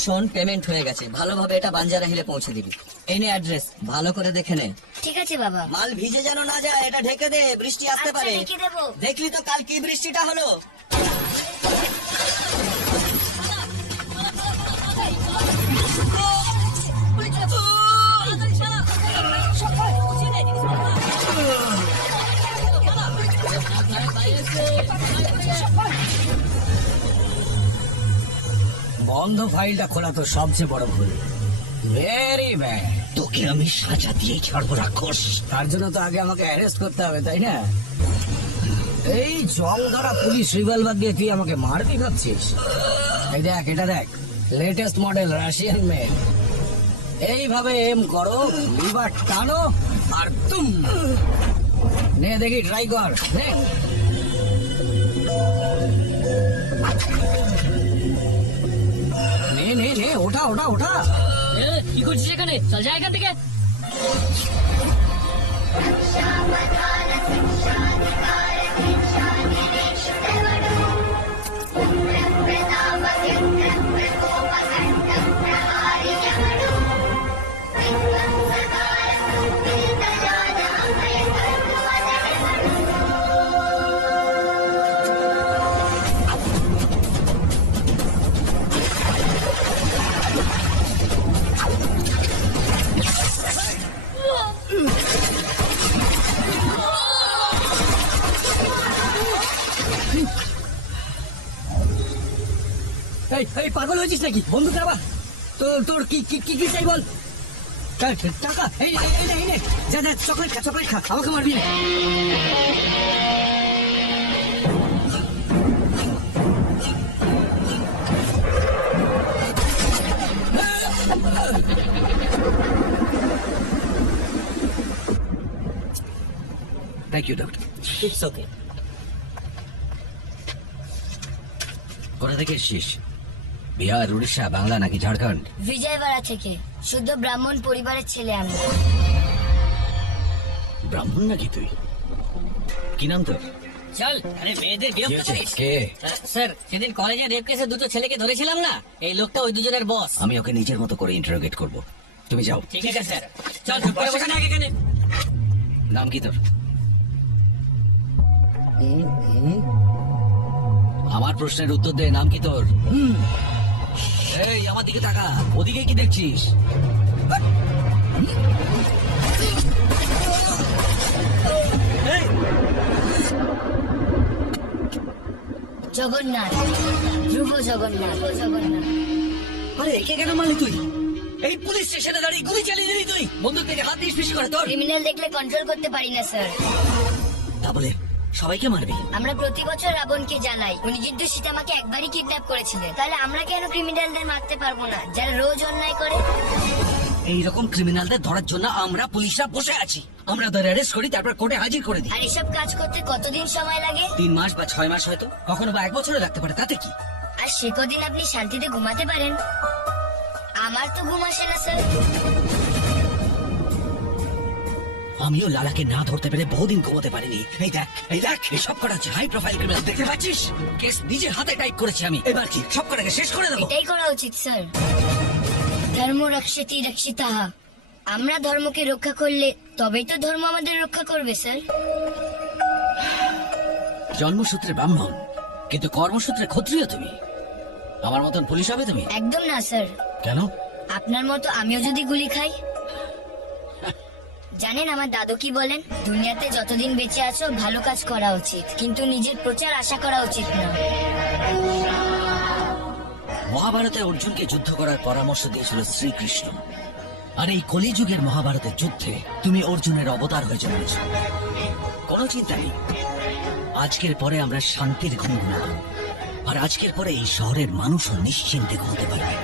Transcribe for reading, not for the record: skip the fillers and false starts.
শোন, পেমেন্ট হয়ে গেছে, ভালোভাবে এটা বাঞ্জারা হিলে পৌঁছে দিবি। এই নে অ্যাড্রেস, ভালো করে দেখে নে। ঠিক আছে বাবা। মাল ভিজে যেন না যায়, এটা ঢেকে দে, বৃষ্টি আসতে আচ্ছা, পারে। ঢেকে দেবো। দেখলি তো কাল কি বৃষ্টিটা হলো। বন্ধ ফাইলটা খোলা তো সবচেয়ে বড় ভুল। Very bad. তোকে আমি সাজা দিয়ে ছাড়বো রাক্ষস। তার জন্য তো আগে আমাকে অ্যারেস্ট করতে হবে, তাই না? এই জং ধরা পুলিশ রিভলভার দিয়ে তুই আমাকে মারবি ভাবছিস? এই দেখ, এটা দেখ, লেটেস্ট মডেল রাশিয়ান মেড। এইভাবে এম করো, লিভার টানো আর তুম। নে দেখি, ট্রাই কর, নে। নে নে নে, ওঠা ওঠা ওঠা। কি করছিস এখানে? চল যা এখান থেকে। এই পাগল হয়েছিস নাকি? বন্ধু আবার তোর কি কি কি চাই বল? টাকা এই নে, যা যা, চকলেট খা, চকলেট খা, আমাকে মারবি না। Thank you doctor. It's okay. কোথা থেকে এসছিস? বিহার, উড়িষ্যা, বাংলা নাকি ঝাড়খণ্ড? বিজয়বাড়া থেকে। শুদ্ধ ব্রাহ্মণ পরিবারের ছেলে আমি। ব্রাহ্মণ নাকি তুই? কি নাম তোর? চল, আরে মেয়েদের বিরক্ত করিস। কে? স্যার, সেদিন কলেজে রেপ কেসে দুটো ছেলেকে ধরেছিলাম না, এই লোকটা ওই দুজনের বস। আমি ওকে নিজের মতো করে ইন্টারোগেট করব, তুমি যাও। ঠিক আছে স্যার, চল বস এখানে আগে এখানে। নাম কি তোর? আমার প্রশ্নের উত্তর দে, নাম কি তোর? এই আমার দিকে তাকা, ওদিকে কি দেখছিস? জগন্নাথ, ধ্রুব জগন্নাথ। আরে একে কেন মারলি তুই? এই পুলিশ স্টেশনে দাঁড়িয়ে গুলি চালিয়ে দিলি তুই? বন্দুক থেকে হাত দিয়ে ফিস করে তোর? ক্রিমিনাল দেখলে কন্ট্রোল করতে পারি না স্যার। তা বলে সবাইকে মারবি? আমরা প্রতি বছর রাবণকে জানাই উনি কিন্তু সীতামাকে একবারই কিডন্যাপ করেছিলেন, তাহলে আমরা কেন ক্রিমিনালদের মারতে পারবো না যারা রোজ অন্যায় করে? এইরকম ক্রিমিনালদের ধরার জন্য আমরা পুলিশরা বসে আছি। আমরা ওদের অ্যারেস্ট করি, তারপর কোর্টে হাজির করে দিই। আর এসব কাজ করতে কতদিন সময় লাগে? 3 মাস বা 6 মাস, হয়তো কখনো বা 1 বছরও লাগতে পারে, তাতে কি? আর সে কদিন আপনি শান্তিতে ঘুমাতে পারেন? আমার তো ঘুম আসে না স্যার। আমিও লালাকে না ধরতে পেরে বহুদিন ঘুমোতে পারিনি। এই দেখ, এই দেখ, এই সব কটা হাই প্রোফাইল ক্রিমিনাল, দেখতে পাচ্ছিস? কেস নিজের হাতে টাইপ করেছি আমি। এবার কি সব কটাকে শেষ করে দেবো? এটাই করা উচিত স্যার। ধর্ম রক্ষতি রক্ষিতাহ। আমরা ধর্মকে রক্ষা করলে তবেই তো ধর্ম আমাদের রক্ষা করবে স্যার। জন্মসূত্রে ব্রাহ্মণ, কিন্তু কর্মসূত্রে ক্ষত্রিয় তুমি। আমার মতন পুলিশ হবে তুমি? একদম না স্যার। কেন? আপনার মতো আমিও যদি গুলি খাই। জানেন আমার দাদু কি বলেন? দুনিয়াতে যতদিন বেঁচে আছো ভালো কাজ করা উচিত, কিন্তু নিজের প্রচার আশা করা উচিত না। মহাভারতে অর্জুনকে যুদ্ধ করার পরামর্শ দিয়েছিল শ্রীকৃষ্ণ, আর এই কলিযুগের মহাভারতের যুদ্ধে তুমি অর্জুনের অবতার হয়ে জন্মেছ। কোনো চিন্তা নেই, আজকের পরে আমরা শান্তির ঘুম ঘুমাবো, আর আজকের পরে এই শহরের মানুষও নিশ্চিন্তে ঘুমতে পারবে।